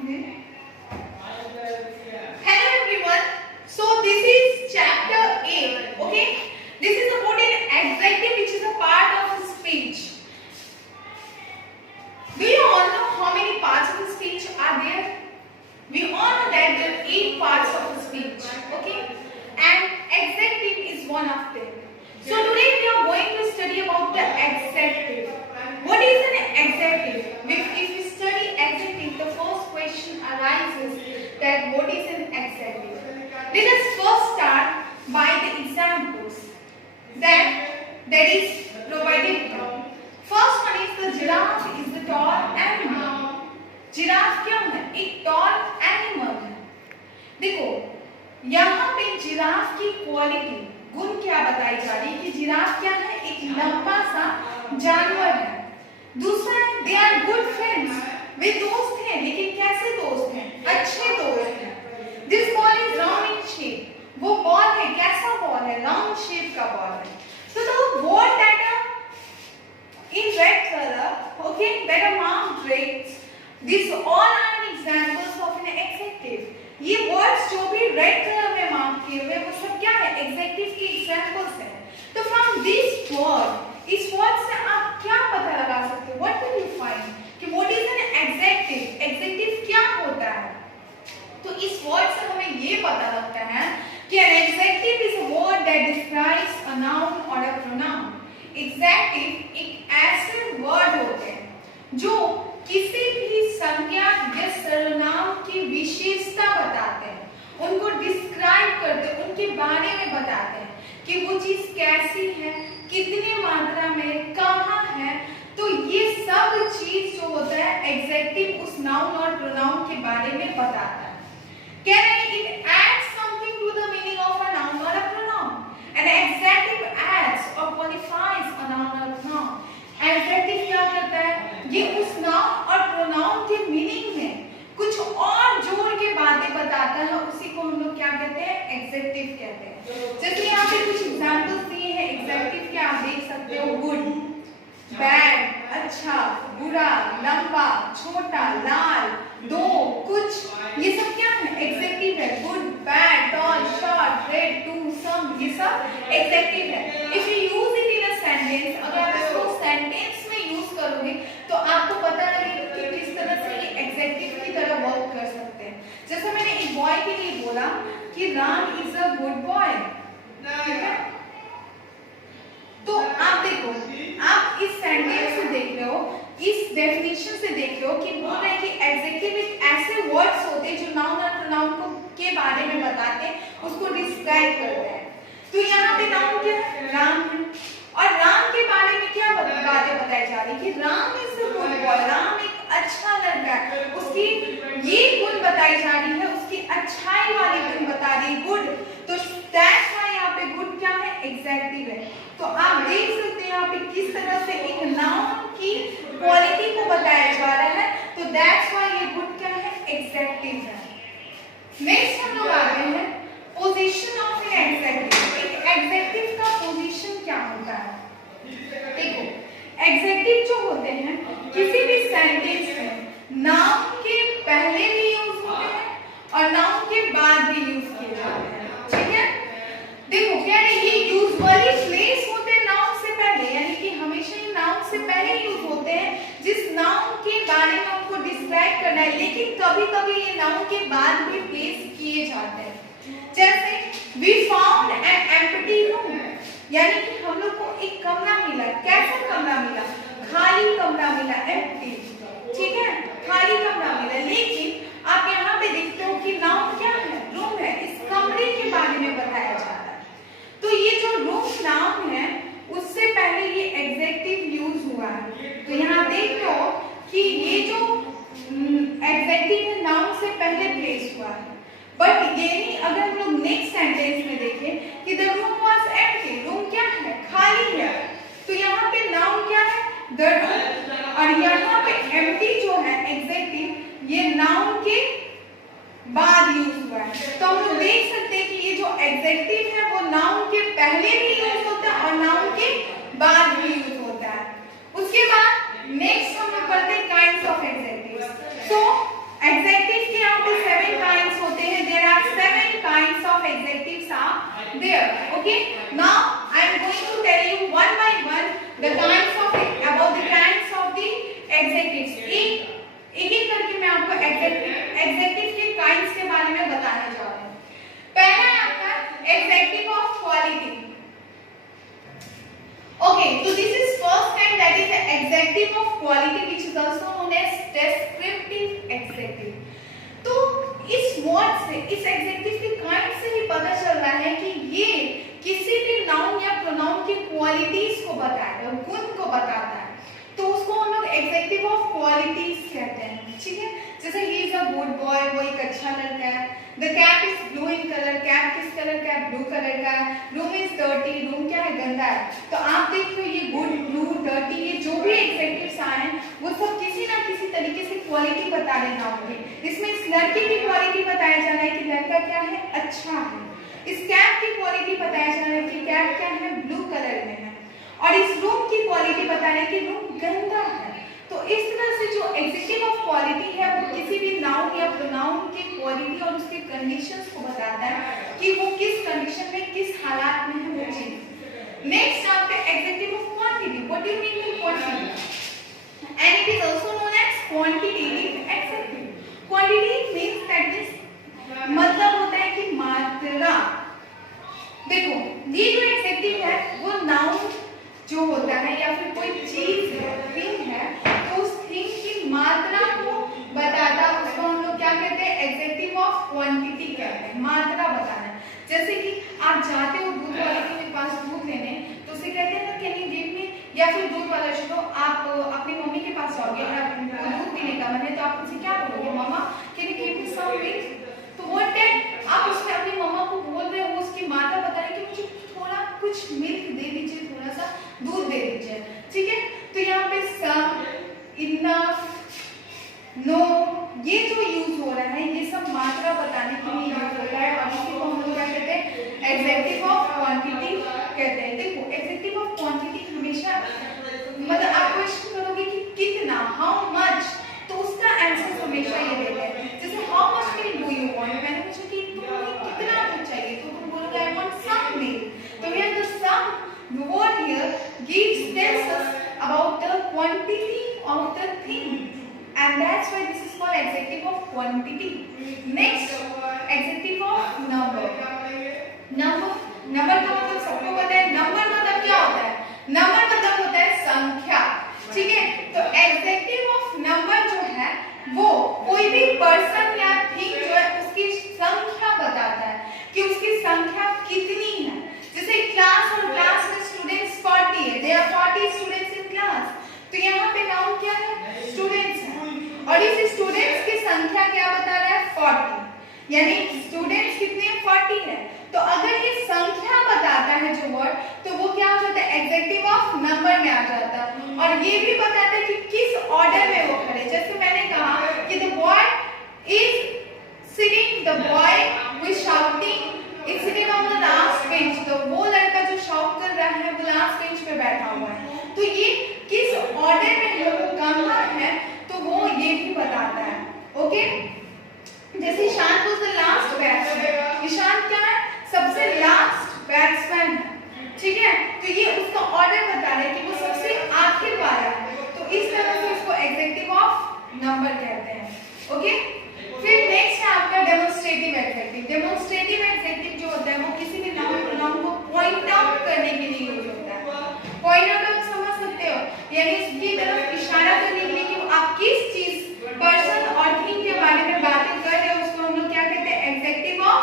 Hello everyone. So this is chapter 8. Okay. This is about an adjective which is a part of speech. Do you all know how many parts of speech are there? We all know that there are 8 parts of speech. Okay. And adjective is one of them. So today we are going to study about the adjective. What is an adjective? If we study adjective, the first question arises that what is an adjective? Let us first start by the examples that is provided here. First one is the giraffe is the tall animal. Giraffe क्या है? एक tall animal है. देखो यहाँ पे giraffe की quality गुण क्या बताई जा रही है कि जिराफ क्या है? एक लंबा सा जानवर है. दूसरा है दे आर गुड फ्रेंड्स. वे दोस्त हैं लेकिन कैसे दोस्त हैं? अच्छे दोस्त हैं. This ball is round in shape. वो बॉल है कैसा बॉल है? राउंड शेप का बॉल है. So the word that are in red color, okay, that are marked red, these all are examples of an adjective. ये words जो भी red color में mark किए हुए वो सब क्या है? Adjective के examples हैं. तो from this word, इस word से आप क्या पता लगा सकते हो? What will you find? कि what is an adjective? Adjective क्या होता है? तो इस word से हमें ये पता लगता है कि an adjective is a word that describes a noun or a pronoun. Adjective एक ऐसे word होते हैं जो किसी भी संज्ञा या सर्वनाम की विशेषता बताते हैं, उनको डिस्क्राइब करते हैं, उनके बारे में बताते हैं कि वो चीज कैसी है, कितनी मात्रा में, कहाँ है. तो ये सब चीज जो होता है एडजेक्टिव उस नाउन और प्रोनाउन के बारे में बताता है. कह रहे हैं it adds something to the meaning of a noun और a pronoun. An adjective adds और क्वालिफाइज अ नाउन और प्रोनाउन. एडजेक्टिव क्या करता है? ये उस नाउन और प्रोनाउन के मीनिंग में कुछ और जोड़ के बातें बताता है. उसी को हम लोग क्या कहते हैं? एडजेक्टिव कहते हैं. जैसे यहाँ पे कुछ एग्जांपल्स दिए हैं एडजेक्टिव के. आप देख सकते हो गुड, बैड, अच्छा, बुरा, लंबा, छोटा, लाल, दो, कुछ, ये सब क्या है? एडजेक्टिव है. Good, bad, tall, short, red, two, some, ये सब एडजेक्टिव है. If you use it in a sentence, अगर आप इसको सेंटेंस में यूज करोगे तो आपको पता लगेगा कि किस तरह से ये एडजेक्टिव की तरह वर्क कर सकते हैं. जैसे मैंने एक बॉय के लिए बोला कि Ram is a good boy. ठीक है, तो आप देखो, आप इस सेंटेंस से देख रहे हो, इस डेफिनेशन से देख रहे हो कि बोल रहे हैं कि एडजेक्टिव एक ऐसे वर्ड्स होते हैं जो नाउन और प्रोनाउन को के बारे में बताते हैं, उसको डिस्क्राइब करते हैं. तो यहाँ पे नाउन क्या है? राम है. और राम के बारे में क्या बातें बताई जा रही है कि Ram is a good boy. Ram एक अच्छा लड़का है. उसकी ये गुण बताई जा रही है, उसकी अच्छाई वाली गुण बता रही है, गुड. तो दैट्स व्हाई यहाँ पे गुड क्या है? एडजेक्टिव है. तो आप देख सकते हैं यहाँ पे किस तरह से एक नाउन की क्वालिटी को बताया जा रहा है. तो दैट्स व्हाई ये गुड क्या है? एडजेक्टिव है. नेक्स्ट हम लोग आते हैं पोजीशन ऑफ एन एडजेक्टिव. एक एडजेक्टिव का पोजीशन क्या होता है? देखो एडजेक्टिव जो होते हैं किसी भी सेंटेंस में नाउन के पहले भी यूज होते हैं और नाउन के बाद भी यूज किए जाते हैं. ठीक है, देखो क्या है ये यूजुअली प्लेस होते हैं नाउन से पहले, यानी कि हमेशा ये नाउन से पहले यूज होते हैं जिस नाउन के बारे में उनको डिस्क्राइब करना है. लेकिन कभी-कभी ये नाउन के बाद भी प्लेस किए जाते हैं. जैसे we found an empty room, यानी कि हम लोग को एक कमरा मिला. कैसा कमरा मिला? खाली कमरा मिला, empty. ठीक है, खाली कमरा मिला. लेकिन आप यहाँ पे देखते हो कि नाउन क्या है? रूम है. इस कमरे के बारे में बताया जा रहा है. तो ये जो रूम नाउन है उससे पहले ये एडजेक्टिव यूज हुआ है. तो यहाँ देख रहे हो कि ये जो एडजेक्टिव है नाउन से पहले प्लेस हुआ है. बट ये नहीं, अगर हम लोग नेक्स्ट सेंटेंस में देखें कि the room was empty. Room क्या है? खाली है. तो यहाँ पे नाउन क्या है? The room. और यहाँ पे एम्प्टी जो है एडजेक्टिव ये नाउन के बाद यूज हुआ है. तो हम लोग देख सकते हैं कि ये जो एडजेक्टिव है वो नाउन के पहले भी यूज होता है और नाउन के बाद भी यूज होता है. उसके बाद नेक्स्ट हम लोग पढ़ते हैं kinds of adjectives. So adjective adjectives, एक एक करके मैं आपको एडजेक्टिव के काइंड्स के बारे में बताने जा रही हूँ। पहला है आपका adjective of quality. Okay, so this is first kind, that is the adjective of quality, which is also known as descriptive adjective. तो इस वर्ड से, इस एडजेक्टिव के काइंड से ही पता चल रहा है कि ये किसी भी नाउन या प्रोनाउन की क्वालिटीज को बताता है, गुण को बताता है, तो उसको हम लोग एडजेक्टिव ऑफ क्वालिटीज कहते हैं। ठीक है, जैसे ही इज अ गुड बॉय, वो एक अच्छा लड़का है। The cat is blue in colour, cat किस कलर का है? ब्लू कलर का है। रूम इज डर्टी, रूम क्या है? गंदा है। तो आप देखो ये गुड, ब्लू, डर्टी, ये जो भी एडजेक्टिव्स आए हैं वो सब किसी ना किसी तरीके से क्वालिटी बता रहे हैं आपके। इसमें इस लड़के की क्वालिटी बताया जा रहा है कि लड़का क्या है? अच्छा है। इस कैट की क्वालिटी बताया जा रहा है कि कैट क्या है? ब्लू कलर में है। और इस रूम की क्वालिटी बता रहे हैं कि रूम गंदा है। तो इस तरह से जो एडजेक्टिव ऑफ क्वालिटी है वो किसी भी नाउन या प्रोनाउन की क्वालिटी और उसके कंडीशंस को बताता है कि वो किस कंडीशन में, किस हालात में है वो चीज। नेक्स्ट आपका adjective of quantity. What do you mean by quantity? And it is also known as quantitative adjective. Quantity means that is मतलब होता है कि मात्रा। देखो ये जो एडजेक्टिव है वो नाउन जो होता है या फिर कोई चीज है, थिंग है, तो उस थिंग की मात्रा को बताता, उसको हम लोग क्या कहते हैं? एडजेक्टिव ऑफ क्वांटिटी कहते हैं, मात्रा बताना। जैसे कि आप जाते हो दूध वाले के पास दूध लेने, तो उसे कहते हैं ना कैन यू गिव मी, या फिर दूध वाला चलो आप अपनी मम्मी के पास जाओगे और आपको दूध पीने का मन है, तो आप उनसे क्या बोलोगे? Mama can you give me some milk. तो व्हाट दैट आप उसमें अपनी मम्मा को बोल रहे हो, उसकी मात्रा बता रहे कि मुझे थोड़ा कुछ मिल्क दे दीजिए, थोड़ा सा दूध दे दीजिए। ठीक है, तो यहाँ पे सम, इनफ, नो, ये जो यूज हो रहा है ये सब मात्रा बताने के लिए यूज हो रहा है और इसी को हम लोग क्या कहते हैं? एडजेक्टिव ऑफ क्वांटिटी कहते हैं। देखो एडजेक्टिव ऑफ क्वांटिटी हमेशा मतलब आप क्वेश्चन करोगे कि कितना, हाउ मच, तो उसका आंसर हमेशा ये देते हैं। जैसे how much milk do you want, मैंने पूछा कि तुम्हें कितना दूध चाहिए, तो तुम बोलोगे आई वांट सम मिल्क। तो here the some word here tells us about the quantity of the thing, and that's why this is called adjective of quantity. Next, adjective of number. Number का मतलब सबको पता है, number मतलब क्या होता है? नंबर मतलब होता है संख्या। ठीक है, तो adjective of number जो है वो कोई भी पर्सन या थिंग जो है उसकी संख्या बताता है कि उसकी संख्या कितनी है। जैसे क्लास और क्लास में स्टूडेंट्स 40 है, there are 40 students in class, तो यहाँ पे नाउन क्या है? स्टूडेंट्स है। और इस स्टूडेंट्स की संख्या क्या बता रहा है? 40, यानी स्टूडेंट्स कितने? 40 है। तो अगर ये संख्या बताता है जो वर्ड, तो वो क्या हो जाता है? एडजेक्टिव ऑफ नंबर में आ जाता है। और ये भी बताता है कि किस ऑर्डर में वो खड़े। जैसे मैंने कहा कि the boy is sitting, the boy who is shouting is sitting on the last bench. तो वो लड़का जो शाउट कर रहा है वो लास्ट बेंच पे बैठा हुआ है। तो ये किस ऑर्डर में है, वो कहाँ है, तो वो ये भी बताता है। ओके, जैसे Ishan was the last batsman, Ishan क्या है? सबसे लास्ट बैट्समैन है। ठीक है, तो ये उसका ऑर्डर बता रहा है कि वो सबसे आखिर वाला है। तो इस तरह से उसको एडजेक्टिव ऑफ नंबर कहते हैं। ओके, फिर नेक्स्ट है आपका डेमोंस्ट्रेटिव एडजेक्टिव। डेमोंस्ट्रेटिव एडजेक्टिव जो होता है वो किसी भी नाउन प्रोनाउन को पॉइंट आउट करने के लिए यूज होता है। पॉइंट आउट आप समझ सकते हो, यानी उसकी तरफ इशारा करने के लिए कि आप किस चीज, पर्सन और थिंग के बारे में बातें कर रहे हो, उसको हम लोग क्या कहते हैं? एडजेक्टिव ऑफ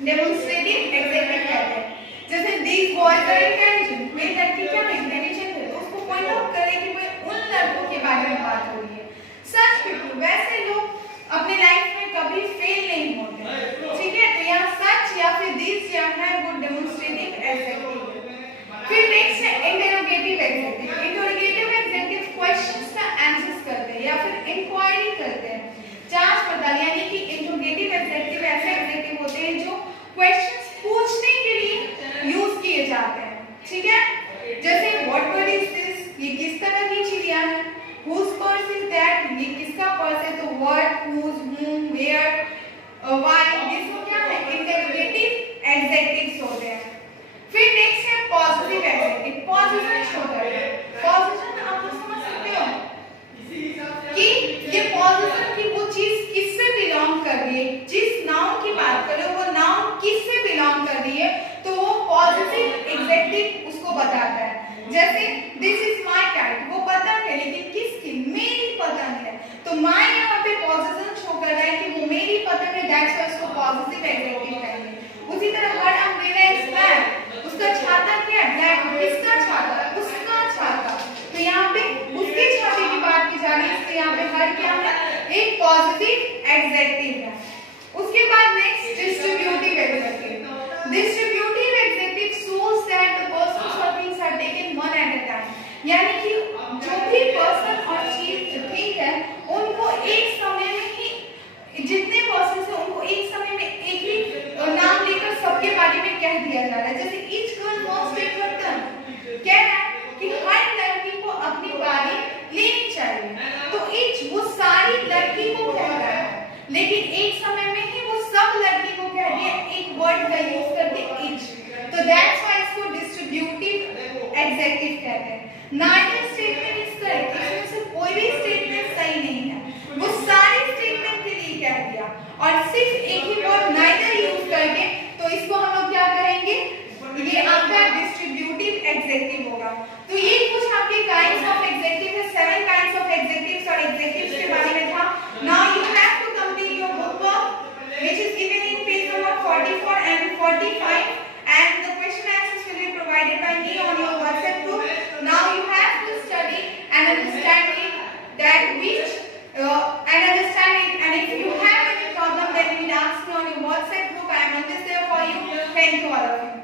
डेमोंस्ट्रेटिव एडजेक्टिव कहते हैं। जैसे दीस बॉयज आर इंटेलिजेंट, वे लड़के क्या है? इंटेलिजेंट है, तो उसको पॉइंट आउट करें कि वो उन लड़कों के बारे में बात हो रही है। सच पीपल, वैसे लोग अपने लाइफ में कभी फेल नहीं होते। ठीक है, तो यहाँ सच या फिर दिस या है वो डेमोंस्ट्रेटिव एडजेक्टिव। फिर नेक्स्ट है interrogative adjective. Interrogative adjective questions का आंसर्स करते हैं या फिर इंक्वायरी करते हैं, जांच पड़ताल, यानी कि इंटरोगेटिव एडजेक्टिव ऐसे एडजेक्टिव होते हैं जो क्वेश्चंस पूछने के लिए यूज किए जाते हैं। ठीक है, जैसे व्हाट बर्ड इज दिस, ये किस तरह की चिड़िया है? whose purse is that, ये किसका पर्स है? तो what, whose, whom, where, why, ये सब क्या है? इंटरोगेटिव एडजेक्टिव्स होते हैं। फिर नेक्स्ट है पॉजिटिव एडजेक्टिव। पॉजिशन होता है, पॉजिशन आप लोग समझ सकते हो, यहाँ पे हर क्या है, एक पॉजिटिव एडजेक्टिव है। उसके बाद next distributive adjective. Distributive adjective shows that the persons or things are taken one at a time, यानी कि जो भी पर्सन और चीज ठीक है उनको एक समय में ही, जितने पर्सन है उनको एक समय में एक ही नाम लेकर सबके बारे में कह दिया जा रहा है। जैसे each girl wants to take her turn, कह रहा है कि हर लड़की को अपनी बारी लेनी चाहिए। तो ईच वो सारी लड़की को कह रहा है, लेकिन एक समय में ही वो सब लड़की को कह दिया एक वर्ड का यूज करके ईच। तो दैट्स व्हाई इसको डिस्ट्रीब्यूटिव एडजेक्टिव कहते हैं। नाइदर स्टेटमेंट इज करेक्ट, इसमें से कोई भी स्टेटमेंट सही नहीं है, वो सारे स्टेटमेंट के लिए कह दिया और सिर्फ एक ही वर्ड नाइदर यूज करके, तो इसको हम लोग क्या कहेंगे, ये आपका डिस्ट्रीब्यूटिव एडजेक्टिव होगा। तो ये कुछ आपके काइंड्स ऑफ एडजेक्टिव है, 7 काइंड्स ऑफ एडजेक्टिव्स और एडजेक्टिव्स के बारे में था। Now you have to complete your book work which is given in page number 44 and 45 and the question answers will be provided by me on your WhatsApp group. Now you have to study and understand it, that which and understand it, and if you have any problem then you will ask me on your WhatsApp group. I am always there for you. Thank you all of you.